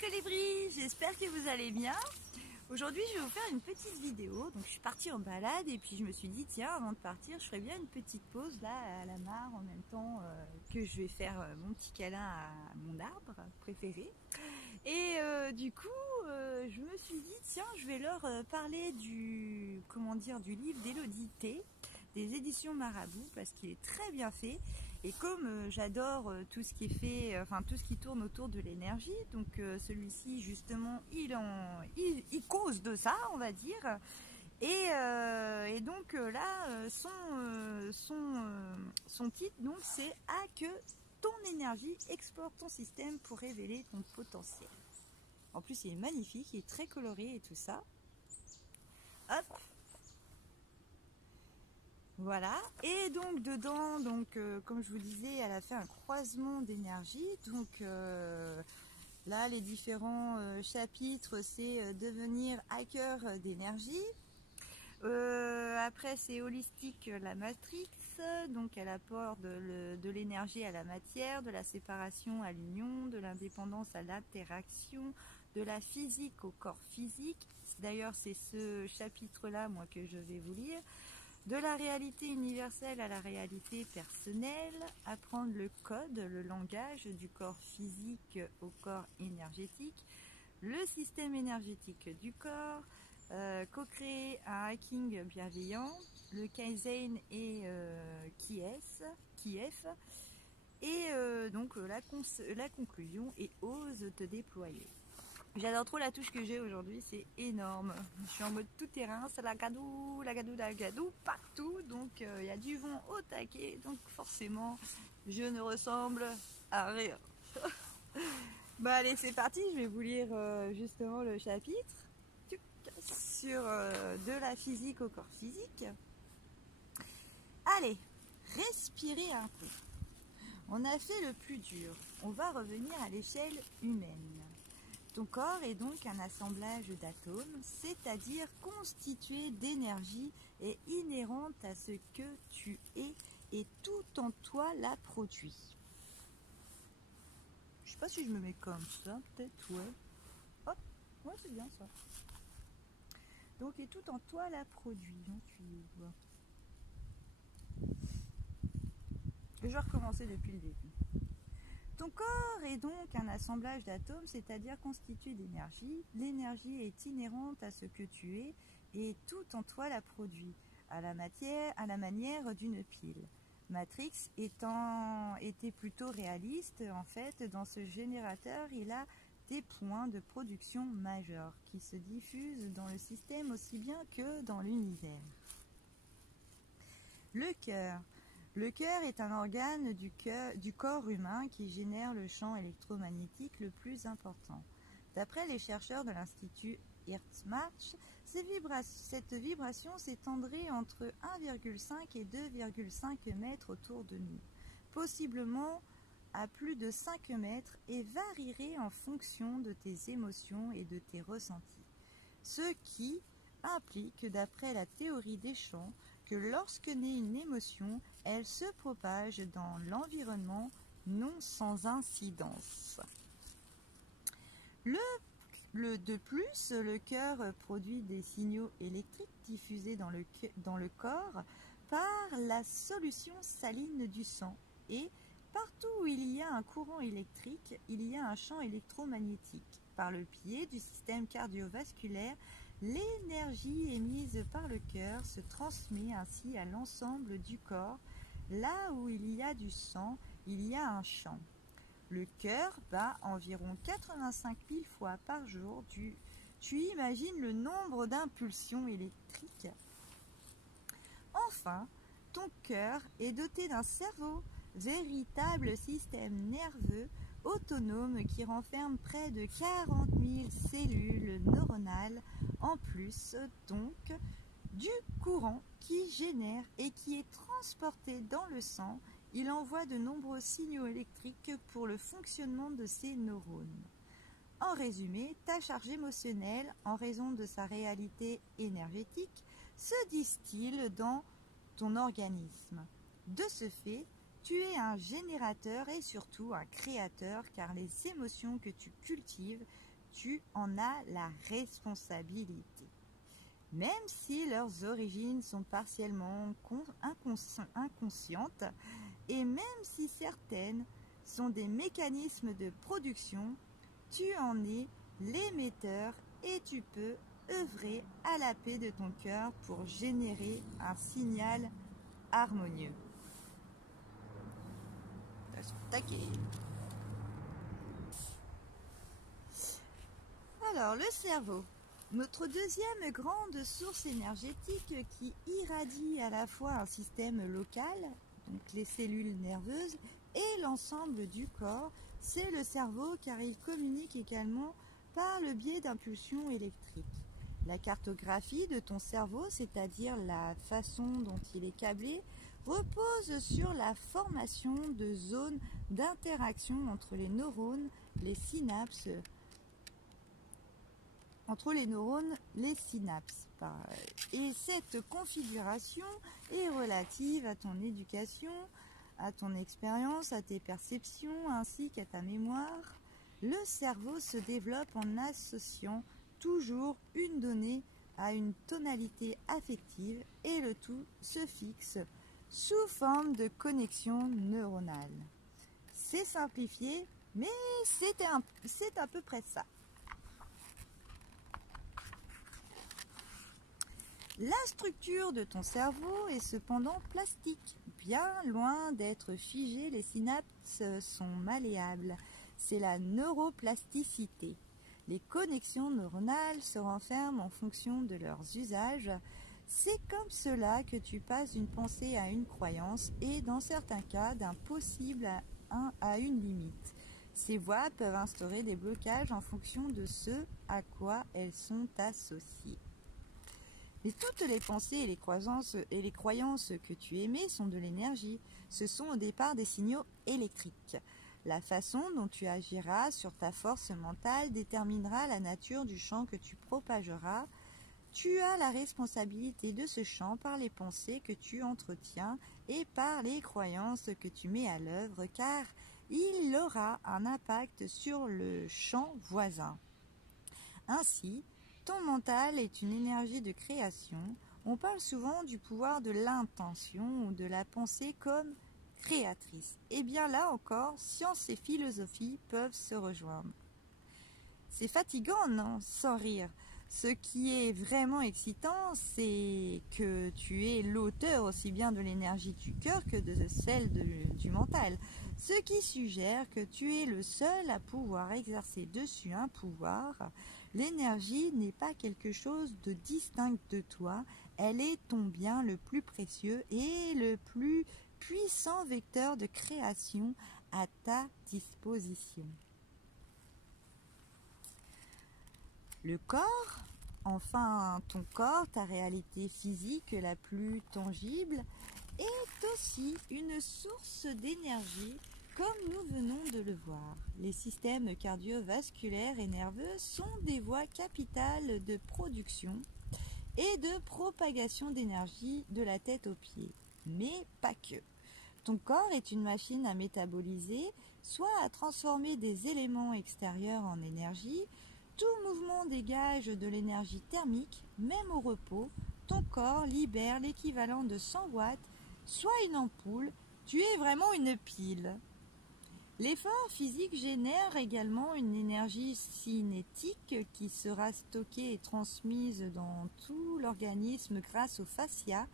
colibris, j'espère que vous allez bien. Aujourd'hui je vais vous faire une petite vidéo. Donc je suis partie en balade et puis je me suis dit tiens, avant de partir je ferais bien une petite pause là à la mare en même temps que je vais faire mon petit câlin à mon arbre préféré. Et du coup je me suis dit tiens, je vais leur parler du livre d'Élodie T des éditions Marabout parce qu'il est très bien fait. Et comme j'adore tout ce qui est fait, tout ce qui tourne autour de l'énergie, donc celui-ci justement il cause de ça, on va dire. Et donc là son titre donc c'est à que ton énergie explore ton système pour révéler ton potentiel. En plus il est magnifique, il est très coloré et tout ça. Hop. Voilà, et donc dedans, comme je vous disais, elle a fait un croisement d'énergie. Donc là, les différents chapitres, c'est devenir hacker d'énergie. Après, c'est holistique, la matrix. Donc elle apporte de l'énergie à la matière, de la séparation à l'union, de l'indépendance à l'interaction, de la physique au corps physique. D'ailleurs, c'est ce chapitre-là, moi, que je vais vous lire. De la réalité universelle à la réalité personnelle, apprendre le code, le langage du corps physique au corps énergétique, le système énergétique du corps, co-créer un hacking bienveillant, le Kaizen et Kiev, et donc la conclusion et ose te déployer. J'adore trop la touche que j'ai aujourd'hui, c'est énorme. Je suis en mode tout terrain, c'est la gadou partout. Donc il y a du vent au taquet, donc forcément je ne ressemble à rien. Bon allez, c'est parti, je vais vous lire justement le chapitre sur de la physique au corps physique. Allez, respirez un peu. On a fait le plus dur, on va revenir à l'échelle humaine. Ton corps est donc un assemblage d'atomes, c'est-à-dire constitué d'énergie et inhérente à ce que tu es et tout en toi la produit. Je sais pas si je me mets comme ça, peut-être, ouais. Hop, ouais c'est bien ça. Donc et tout en toi la produit, donc tu vois. Je vais recommencer depuis le début. Ton corps est donc un assemblage d'atomes, c'est-à-dire constitué d'énergie. L'énergie est inhérente à ce que tu es et tout en toi la produit, à la manière d'une pile. Matrix était plutôt réaliste, en fait, dans ce générateur, il a des points de production majeurs qui se diffusent dans le système aussi bien que dans l'univers. Le cœur. Le cœur est un organe du corps humain qui génère le champ électromagnétique le plus important. D'après les chercheurs de l'Institut Hertzmarch, cette vibration s'étendrait entre 1,5 et 2,5 mètres autour de nous, possiblement à plus de 5 mètres et varierait en fonction de tes émotions et de tes ressentis. Ce qui implique, d'après la théorie des champs, que lorsque naît une émotion, elle se propage dans l'environnement non sans incidence. De plus, le cœur produit des signaux électriques diffusés dans le corps par la solution saline du sang. Et partout où il y a un courant électrique, il y a un champ électromagnétique. Par le biais du système cardiovasculaire, l'énergie émise par le cœur se transmet ainsi à l'ensemble du corps. Là où il y a du sang, il y a un champ. Le cœur bat environ 85 000 fois par jour. Tu imagines le nombre d'impulsions électriques. Enfin, ton cœur est doté d'un cerveau, véritable système nerveux autonome qui renferme près de 40 000 cellules neuronales, en plus donc du courant qui génère et qui est transporté dans le sang. Il envoie de nombreux signaux électriques pour le fonctionnement de ces neurones. En résumé, ta charge émotionnelle, en raison de sa réalité énergétique, se distille dans ton organisme. De ce fait, tu es un générateur et surtout un créateur, car les émotions que tu cultives tu en as la responsabilité. Même si leurs origines sont partiellement inconscientes, et même si certaines sont des mécanismes de production, tu en es l'émetteur et tu peux œuvrer à la paix de ton cœur pour générer un signal harmonieux. Alors, le cerveau, notre deuxième grande source énergétique qui irradie à la fois un système local, donc les cellules nerveuses, et l'ensemble du corps, c'est le cerveau car il communique également par le biais d'impulsions électriques. La cartographie de ton cerveau, c'est-à-dire la façon dont il est câblé, repose sur la formation de zones d'interaction entre les neurones, les synapses, Et cette configuration est relative à ton éducation, à ton expérience, à tes perceptions ainsi qu'à ta mémoire. Le cerveau se développe en associant toujours une donnée à une tonalité affective et le tout se fixe sous forme de connexion neuronale. C'est simplifié, mais c'est à peu près ça. La structure de ton cerveau est cependant plastique. Bien loin d'être figée, les synapses sont malléables. C'est la neuroplasticité. Les connexions neuronales se renferment en fonction de leurs usages. C'est comme cela que tu passes d'une pensée à une croyance et, dans certains cas, d'un possible à une limite. Ces voies peuvent instaurer des blocages en fonction de ce à quoi elles sont associées. Mais toutes les pensées et les croyances que tu émets sont de l'énergie. Ce sont au départ des signaux électriques. La façon dont tu agiras sur ta force mentale déterminera la nature du champ que tu propageras. Tu as la responsabilité de ce champ par les pensées que tu entretiens et par les croyances que tu mets à l'œuvre, car il aura un impact sur le champ voisin. Ainsi, ton mental est une énergie de création. On parle souvent du pouvoir de l'intention ou de la pensée comme créatrice. Et bien là encore, science et philosophie peuvent se rejoindre. C'est fatigant, non? Sans rire. Ce qui est vraiment excitant, c'est que tu es l'auteur aussi bien de l'énergie du cœur que de celle du mental. Ce qui suggère que tu es le seul à pouvoir exercer dessus un pouvoir. L'énergie n'est pas quelque chose de distinct de toi, elle est ton bien le plus précieux et le plus puissant vecteur de création à ta disposition. Le corps, enfin ton corps, ta réalité physique la plus tangible, est aussi une source d'énergie comme nous venons de le voir. Les systèmes cardiovasculaires et nerveux sont des voies capitales de production et de propagation d'énergie de la tête aux pieds, mais pas que. Ton corps est une machine à métaboliser, soit à transformer des éléments extérieurs en énergie. Tout mouvement dégage de l'énergie thermique, même au repos. Ton corps libère l'équivalent de 100 watts, soit une ampoule. Tu es vraiment une pile. L'effort physique génère également une énergie cinétique qui sera stockée et transmise dans tout l'organisme grâce au fascia,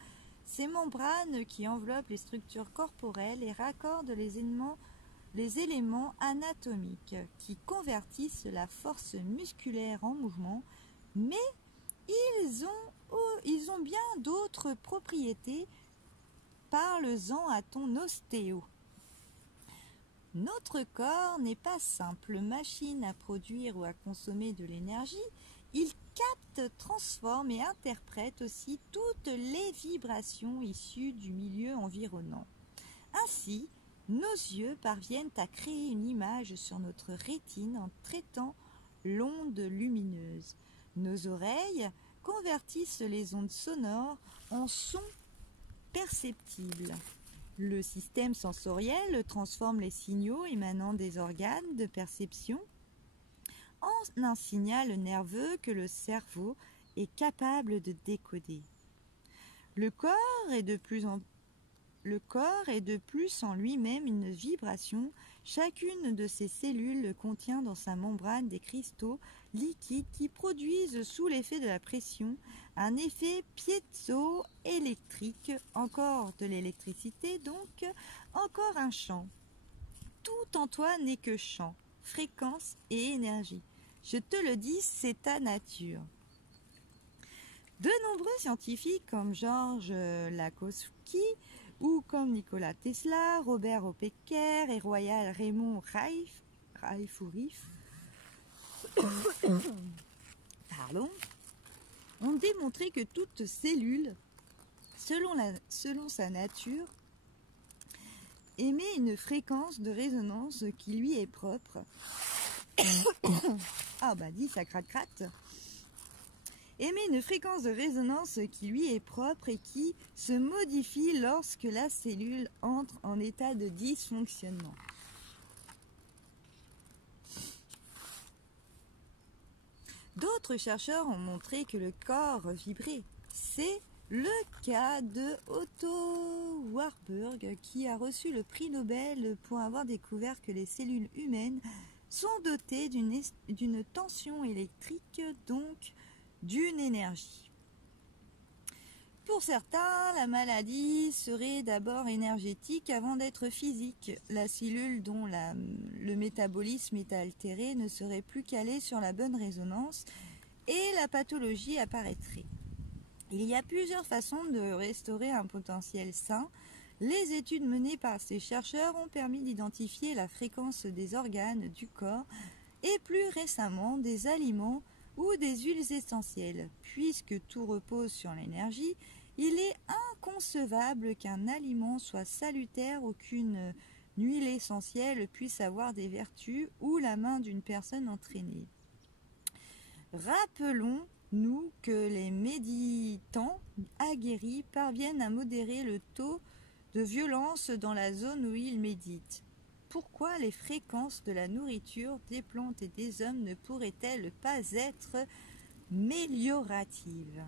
ces membranes qui enveloppent les structures corporelles et raccordent les éléments anatomiques qui convertissent la force musculaire en mouvement, mais ils ont bien d'autres propriétés. Parle-en à ton ostéo. Notre corps n'est pas simple machine à produire ou à consommer de l'énergie, il capte, transforme et interprète aussi toutes les vibrations issues du milieu environnant. Ainsi, nos yeux parviennent à créer une image sur notre rétine en traitant l'onde lumineuse. Nos oreilles convertissent les ondes sonores en sons perceptibles. Le système sensoriel transforme les signaux émanant des organes de perception en un signal nerveux que le cerveau est capable de décoder. Le corps est de plus en lui-même une vibration. Chacune de ces cellules contient dans sa membrane des cristaux liquides qui produisent sous l'effet de la pression un effet piézoélectrique, encore de l'électricité, donc encore un champ. Tout en toi n'est que champ, fréquence et énergie. Je te le dis, c'est ta nature. De nombreux scientifiques comme Georges Lakhovsky ou comme Nikola Tesla, Robert Oppenheimer et Royal Raymond Raif ont démontré que toute cellule, selon sa nature, émet une fréquence de résonance qui lui est propre. Ah bah dis, ça gratte. Émet une fréquence de résonance qui lui est propre et qui se modifie lorsque la cellule entre en état de dysfonctionnement. D'autres chercheurs ont montré que le corps vibrait. C'est le cas de Otto Warburg qui a reçu le prix Nobel pour avoir découvert que les cellules humaines sont dotées d'une tension électrique, donc d'une énergie. Pour certains, la maladie serait d'abord énergétique avant d'être physique. La cellule dont le métabolisme est altéré ne serait plus calée sur la bonne résonance et la pathologie apparaîtrait. Il y a plusieurs façons de restaurer un potentiel sain. Les études menées par ces chercheurs ont permis d'identifier la fréquence des organes du corps et plus récemment des aliments ou des huiles essentielles. Puisque tout repose sur l'énergie, il est inconcevable qu'un aliment soit salutaire ou qu'une huile essentielle puisse avoir des vertus ou la main d'une personne entraînée. Rappelons-nous que les méditants aguerris parviennent à modérer le taux de violence dans la zone où ils méditent. Pourquoi les fréquences de la nourriture, des plantes et des hommes ne pourraient-elles pas être amélioratives ?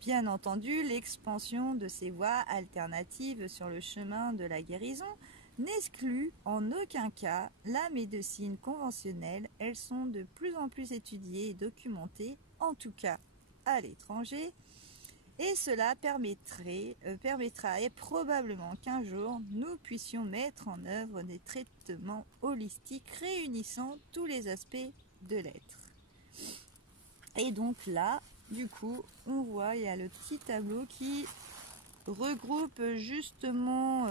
Bien entendu, l'expansion de ces voies alternatives sur le chemin de la guérison n'exclut en aucun cas la médecine conventionnelle. Elles sont de plus en plus étudiées et documentées, en tout cas à l'étranger. Et cela permettra et probablement qu'un jour, nous puissions mettre en œuvre des traitements holistiques réunissant tous les aspects de l'être. Et donc là, du coup, on voit, il y a le petit tableau qui regroupe justement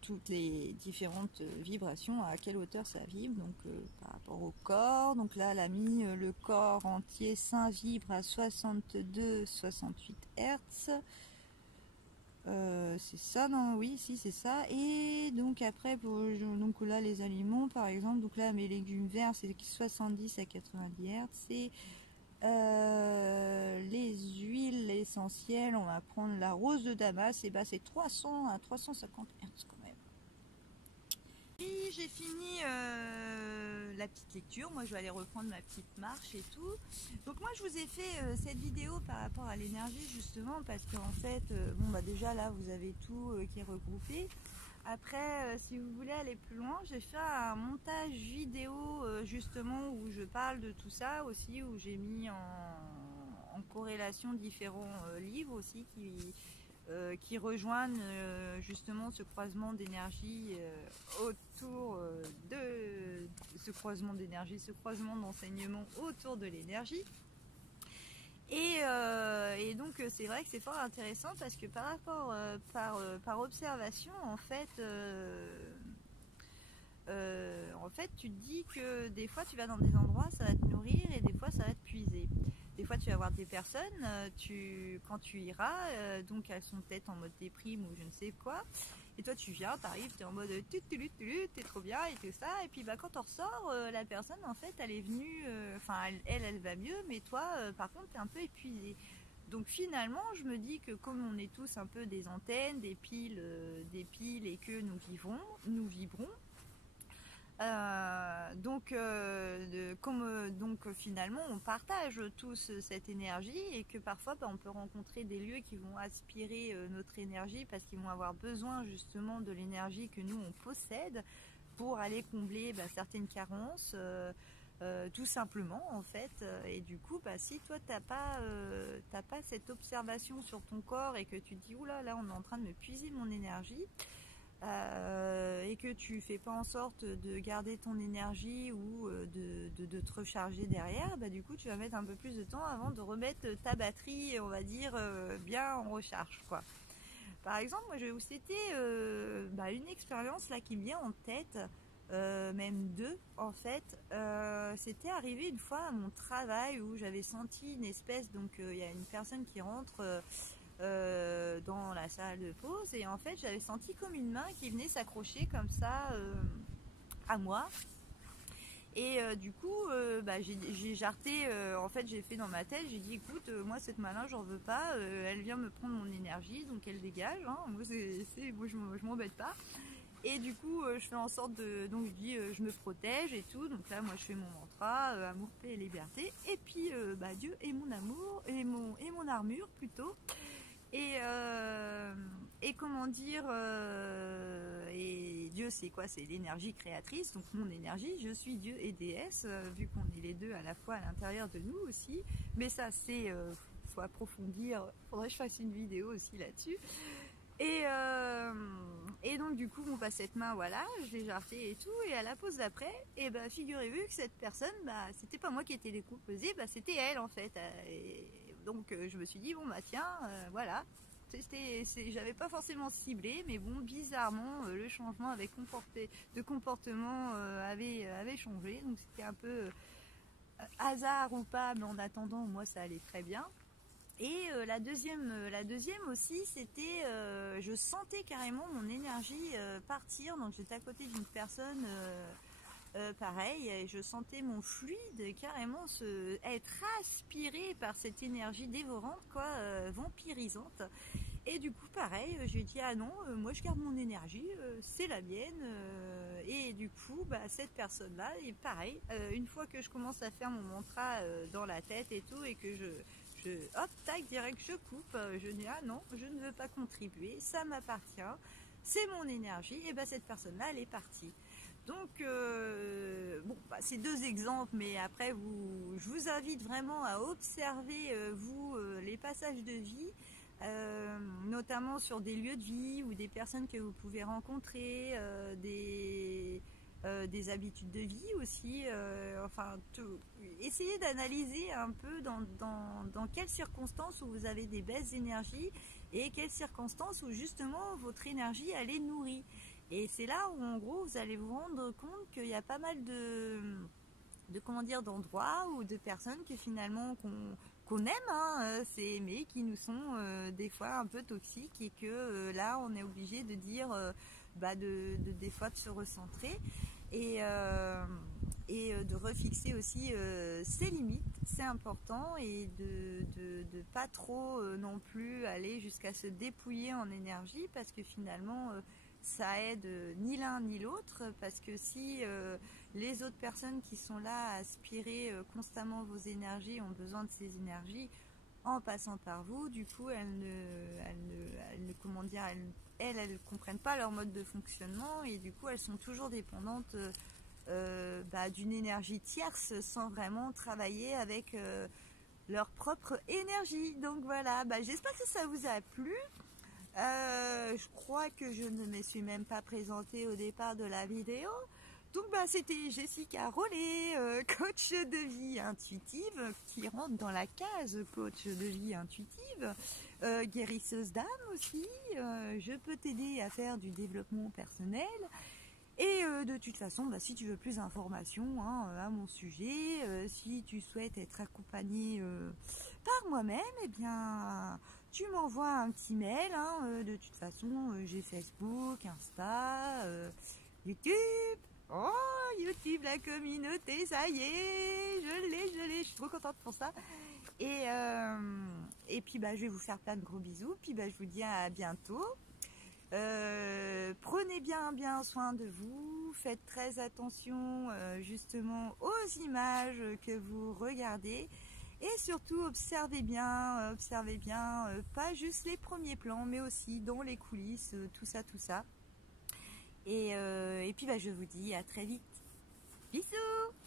toutes les différentes vibrations, à quelle hauteur ça vibre, donc par rapport au corps. Donc là, elle a mis le corps entier sain vibre à 62-68 Hz. C'est ça, non? Oui, si, c'est ça. Et donc après, donc là, les aliments, par exemple, donc là, mes légumes verts, c'est 70 à 90 Hz. Et les huiles essentielles, on va prendre la rose de Damas, et bah c'est 300 à 350 Hz quand même. Puis j'ai fini la petite lecture. Moi je vais aller reprendre ma petite marche et tout. Donc moi je vous ai fait cette vidéo par rapport à l'énergie justement parce qu'en fait déjà là vous avez tout qui est regroupé. Après si vous voulez aller plus loin, j'ai fait un montage vidéo justement où je parle de tout ça aussi, où j'ai mis en corrélation différents livres aussi qui rejoignent justement ce croisement d'énergie autour de ce croisement d'énergie, ce croisement d'enseignement autour de l'énergie. Et donc c'est vrai que c'est fort intéressant parce que par rapport par observation en fait tu te dis que des fois tu vas dans des endroits ça va te nourrir et des fois ça va te puiser. Des fois tu vas voir des personnes, quand tu iras, donc elles sont peut-être en mode déprime ou je ne sais quoi, et toi tu viens, t'arrives, t'es en mode t'es trop bien et tout ça, et puis quand on ressort, la personne en fait elle est venue, elle va mieux, mais toi par contre t'es un peu épuisé. Donc finalement je me dis que comme on est tous un peu des antennes, des piles et que nous vibrons, Donc finalement on partage tous cette énergie et que parfois on peut rencontrer des lieux qui vont aspirer notre énergie parce qu'ils vont avoir besoin justement de l'énergie que nous on possède pour aller combler certaines carences, tout simplement en fait. Et du coup si toi t'as pas cette observation sur ton corps et que tu te dis oula là on est en train de me puiser mon énergie, et que tu fais pas en sorte de garder ton énergie ou de te recharger derrière, du coup tu vas mettre un peu plus de temps avant de remettre ta batterie, on va dire, bien en recharge, quoi. Par exemple, moi je vais vous citer une expérience là qui me vient en tête, même deux en fait. C'était arrivé une fois à mon travail où j'avais senti une espèce, donc il y a une personne qui rentre dans la salle de pause et en fait j'avais senti comme une main qui venait s'accrocher comme ça à moi et du coup j'ai jarté, en fait j'ai fait dans ma tête, j'ai dit écoute moi cette main-là j'en veux pas, elle vient me prendre mon énergie donc elle dégage, hein. Moi, moi je m'embête pas. Et du coup, je fais en sorte de... Donc je dis, je me protège et tout. Donc là, moi, je fais mon mantra, amour, paix et liberté. Et puis, Dieu est mon amour, et mon armure plutôt. Et comment dire, et Dieu c'est quoi? C'est l'énergie créatrice, donc mon énergie, je suis Dieu et déesse, vu qu'on est les deux à la fois à l'intérieur de nous aussi. Mais ça c'est, faut approfondir, faudrait que je fasse une vidéo aussi là-dessus. Et donc du coup cette main, voilà, je l'ai jartée et tout, et à la pause d'après, et figurez-vous que cette personne, c'était pas moi qui étais décomposée, c'était elle en fait. Et donc je me suis dit bon tiens, voilà, j'avais pas forcément ciblé, mais bon bizarrement le changement de comportement avait changé, donc c'était un peu hasard ou pas, mais en attendant moi ça allait très bien. Et la deuxième aussi, c'était, je sentais carrément mon énergie partir. Donc j'étais à côté d'une personne, pareil, et je sentais mon fluide carrément être aspiré par cette énergie dévorante, quoi, vampirisante. Et du coup, pareil, j'ai dit ah non, moi je garde mon énergie, c'est la mienne. Et du coup, cette personne-là, et pareil, une fois que je commence à faire mon mantra dans la tête et tout, et que hop, tac, direct, je coupe, je dis ah non, je ne veux pas contribuer, ça m'appartient, c'est mon énergie, et cette personne-là, elle est partie. Donc, c'est deux exemples, mais après, je vous invite vraiment à observer, les passages de vie, notamment sur des lieux de vie ou des personnes que vous pouvez rencontrer, des habitudes de vie aussi, essayez d'analyser un peu dans quelles circonstances où vous avez des baisses d'énergie et quelles circonstances où justement votre énergie elle est nourrie. Et c'est là où en gros vous allez vous rendre compte qu'il y a pas mal d'endroits ou de personnes que finalement qu'on aime, c'est mais qui nous sont des fois un peu toxiques et que là on est obligé de dire des fois de se recentrer et de refixer aussi ses limites, c'est important, et de pas trop non plus aller jusqu'à se dépouiller en énergie, parce que finalement ça aide ni l'un ni l'autre, parce que si les autres personnes qui sont là à aspirer constamment vos énergies ont besoin de ces énergies en passant par vous, du coup elles ne comprennent pas leur mode de fonctionnement, et du coup elles sont toujours dépendantes d'une énergie tierce sans vraiment travailler avec leur propre énergie. Donc voilà, j'espère que ça vous a plu. Je crois que je ne me suis même pas présentée au départ de la vidéo. Donc c'était Jessica Rollet, coach de vie intuitive, qui rentre dans la case coach de vie intuitive, guérisseuse d'âme aussi. Je peux t'aider à faire du développement personnel. Et de toute façon, si tu veux plus d'informations à mon sujet, si tu souhaites être accompagné par moi-même, eh bien, tu m'envoies un petit mail. De toute façon, j'ai Facebook, Insta, YouTube. Oh, YouTube, la communauté, ça y est, je l'ai, je suis trop contente pour ça. Et puis, je vais vous faire plein de gros bisous. Puis, je vous dis à bientôt. Prenez bien soin de vous, surtout faites très attention justement aux images que vous regardez. Et surtout observez bien, pas juste les premiers plans, mais aussi dans les coulisses, tout ça, tout ça. Et puis je vous dis à très vite. Bisous!